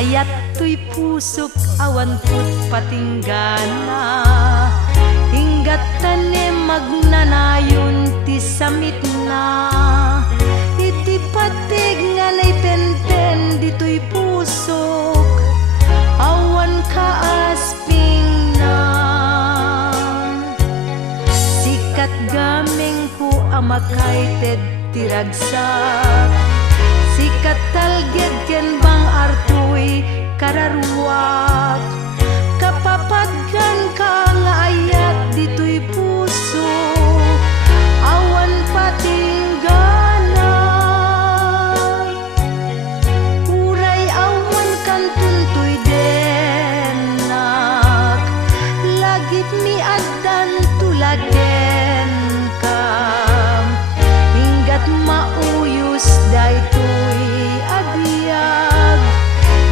Ayat tuy pusok awan put patinggana, hinggat tanem magnanayon ti samit na. Iti patig nga naipenten dito'y pusok, awan kaasping na. Sikat gameng ko amakaited tiragsak, sikat talged ken bang artoy kararuak. Kapapadgan ka nga ayat dito'y puso, awan patinggana. Uray awan kantuntoy denak, lagit mi addan tulagen kam. Hinggat mauyos daytoy abiyag,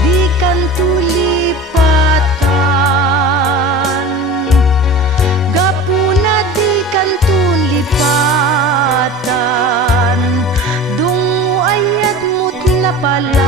di kan tulipatan. Gapuna di kan tulipatan, dungo ayat mo't napala.